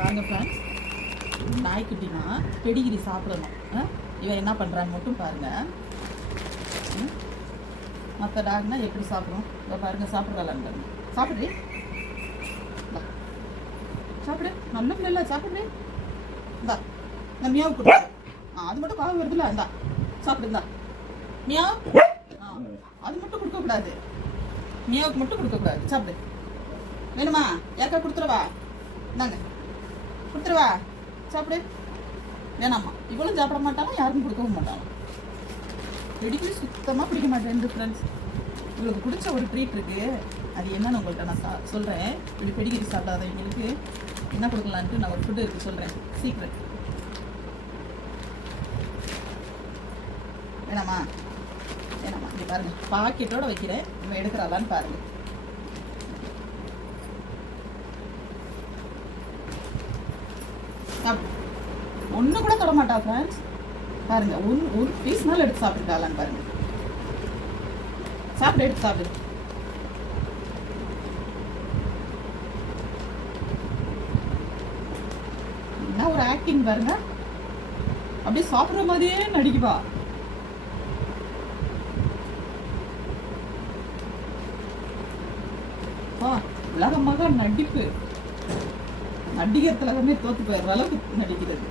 பாருங்கள் friends, நாய்க்குட்டினா Pedigree சாப்பிடணும். இவன் என்ன பண்ணுறான்னு மட்டும் பாருங்கள். மற்ற டாக்னா எப்படி சாப்பிடும்? இப்போ பாருங்கள், சாப்பிட்றாளான்னு பாருங்க. சாப்பிடு, சாப்பிடு, நல்ல பிள்ளை சாப்பிடு. இந்தா இந்த மியாவு கொடு. அது மட்டும் பாவம் வருதுல்ல, இந்தா சாப்பிடுந்தா மியாவ். அது மட்டும் கொடுக்கக்கூடாது, மியாவுக்கு மட்டும் கொடுக்கக்கூடாது. சாப்பிடு. வேணுமா? யாருக்கா கொடுத்துருவா? இந்தாங்க கொடுத்துருவா, சாப்பிடு. வேணாம்மா, இவ்வளோ சாப்பிட மாட்டாலும் யாருக்கும் கொடுக்கவும் மாட்டாலும். பெடிகிரி சுத்தமாக பிடிக்க மாட்டேன் ஃப்ரெண்ட்ஸ். இவளுக்கு பிடிச்ச ஒரு ட்ரீட் இருக்குது, அது என்னன்னு உங்கள்கிட்ட நான் சொல்கிறேன். இப்படி பெடிகிரி சாப்பிடாதவங்களுக்கு என்ன கொடுக்கலான்ட்டு நான் ஒரு ஃபுட்டு இருக்குது சொல்கிறேன், சீக்ரெட். வேணாமா? வேணாமா? இங்கே பாருங்கள், பாக்கெட்டோட வைக்கிறேன். இவன் எடுக்கிறாளான்னு பாருங்கள். ஒன்று கூட தொட மாட்டா ஃப்ரெண்ட்ஸ். பாருங்க, ஒரு பீஸ்னாலும் எடுத்து சாப்பிட்டுட்டாளான்னு பாருங்க. சாப்பிடு, எடுத்து சாப்பிடு. என்ன ஒரு ஆக்டிங் பாருங்க, அப்படியே சாப்பிட்ற மாதிரியே நடிக்குவா. உலகமாக நடிப்பு, நடிகத்துல தோத்து போயிடுற அளவுக்கு நடிக்கிறது.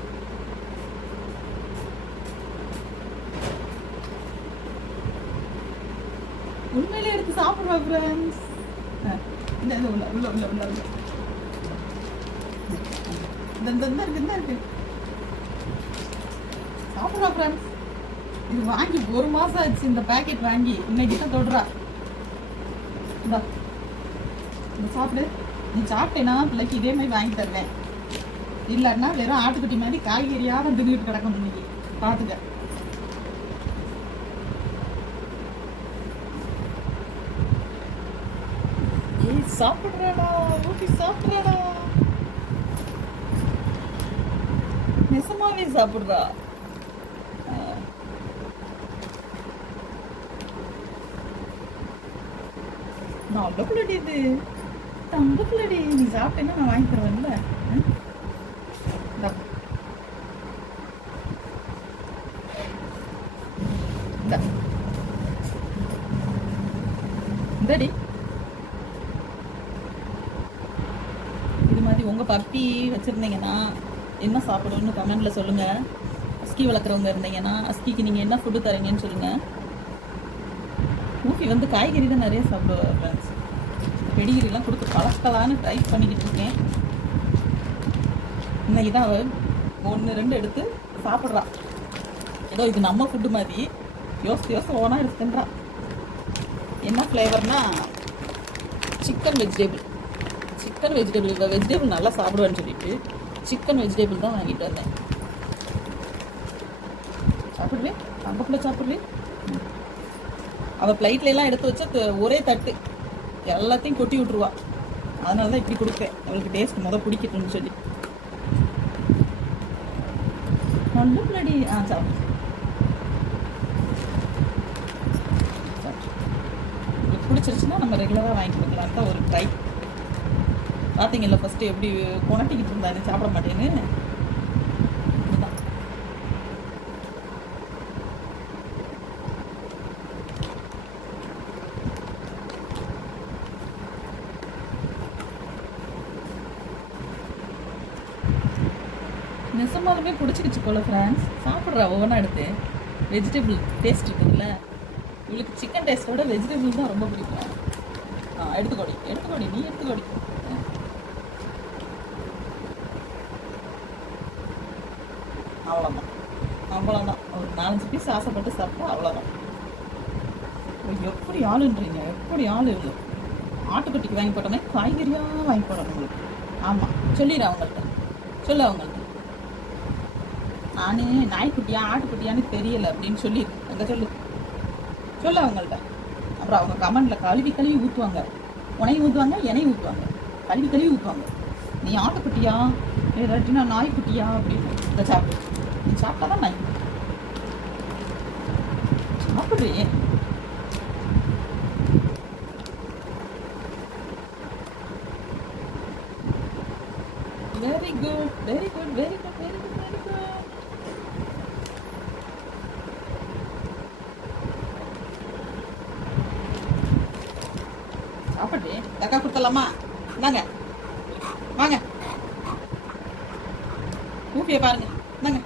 உண்மையிலே எடுத்து சாப்பிடுவா ஃப்ரெண்ட்ஸ். இந்த உள்ள உள்ள உள்ள உள்ள உள்ள இந்த இருக்கு சாப்பிடுவா ஃப்ரெண்ட்ஸ். இது வாங்கி 1 மாசம் ஆச்சு, இந்த பேக்கெட் வாங்கி இன்னைக்கு தான் தொடுறா. இந்த சாப்பிடு. நீ சாப்பிட்டேன்னா பிள்ளைக்கு இதே மாதிரி வாங்கி தருவேன். இல்லைன்னா வெறும் ஆட்டுக்குட்டி மாதிரி காய்கறியாக தின்னுட்டு கிடக்கணும். இன்னைக்கு பார்த்துக்க. ஏய், சாப்பிட்றடா, ஊட்டி சாப்பிட்றடா, நெசமாவே சாப்பிட்றா. நல்ல பிள்ளடி, இது தங்க பிள்ளடி. நீ சாப்பிட்டேன்னா நான் வாங்கி தருவேன்ல. இந்தடி, இது மாதிரி உங்கள் பப்பி வச்சுருந்தீங்கன்னா என்ன சாப்பிடுன்னு கமெண்டில் சொல்லுங்கள். அஸ்கி வளர்க்குறவங்க இருந்தீங்கன்னா அஸ்கிக்கு நீங்கள் என்ன ஃபுட்டு தரீங்கன்னு சொல்லுங்கள். ஊட்டி வந்து காய்கறி தான் நிறைய சாப்பிடுவேன் ஃப்ரெண்ட்ஸ். பெடிகிரிலாம் கொடுத்து பழக்கலான்னு ட்ரை பண்ணிக்கிட்டு இருக்கேன். இன்னைக்கு தான் 1-2 எடுத்து சாப்பிட்றா. ஏதோ இது நம்ம ஃபுட்டு மாதிரி யோசிச்சு ஓனாக எடுத்து தின்றா. என்ன ஃப்ளேவர்னா சிக்கன் வெஜிடபிள். இப்போ வெஜிடபிள் நல்லா சாப்பிடுவேன்னு சொல்லிட்டு சிக்கன் வெஜிடபிள் தான் வாங்கிட்டு வந்தேன். சாப்பிடுவேன், தம்பக்குள்ள சாப்பிடுவேன். அவள் பிளைட்லாம் எடுத்து வச்சா ஒரே தட்டு எல்லாத்தையும் கொட்டி விட்டுருவா. அதனால தான் இப்படி கொடுப்பேன், அவளுக்கு டேஸ்ட் பிடிக்கட்டும்னு சொல்லி. நல்ல பிள்ளடி. சாப்பிடு. பிடிச்சிருச்சுன்னா நம்ம ரெகுலராக வாங்கி கொடுக்கலாம் தான் ஒரு ட்ரை. பார்த்தீங்கல்ல ஃபஸ்ட்டு எப்படி கொணட்டிக்கிட்டு இருந்தாரு, சாப்பிட மாட்டேன்னு. இதுதான் நெசமாலுமே பிடிச்சிக்கிச்சு போல ஃப்ரெண்ட்ஸ். சாப்பிட்றா ஒவ்வொன்றா எடுத்து. வெஜிடபிள் டேஸ்ட் இருக்குதுல்ல, இவளுக்கு சிக்கன் டேஸ்ட்டோட வெஜிடபிள் தான் ரொம்ப பிடிக்கும். எடுத்துக்கோடி, நீ எடுத்துக்கோடி. அவ்வளோதான் ஒரு 4-5 பீஸ் ஆசைப்பட்டு சாப்பிட்டா அவ்வளோதான். எப்படி ஆளுன்றீங்க, எப்படி ஆளு இவ்வளோ? ஆட்டுக்குட்டிக்கு வாங்கி போட்டோன்னே காய்கறியாக வாங்கி போடணும் உங்களுக்கு. ஆமாம், சொல்லிடு அவங்கள்ட்ட, சொல்லு அவங்கள்ட்ட. நானே நாய்க்குட்டியா ஆட்டுக்குட்டியான்னு தெரியலை அப்படின்னு சொல்லி அங்கே சொல்லு அவங்கள்ட்ட. அப்புறம் அவங்க கமெண்டில் கழுவி ஊற்றுவாங்க. உனையும் ஊற்றுவாங்க, எனையும் ஊற்றுவாங்க, கழுவி ஊற்றுவாங்க. நீ ஆட்டுக்குட்டியா ஏதாச்சுன்னா நாய்க்குட்டியா அப்படின்னு. இந்த சாப்பிடு, நீ சாப்பிட்டா தான் நாய் சாப்பிட்றே. Very good very good very good very good very good. சாப்பிட்றே அக்கா கொடுத்துடலாமா? இந்தாங்க வாங்க, ஊப்பியை பாருங்க, இந்தாங்க.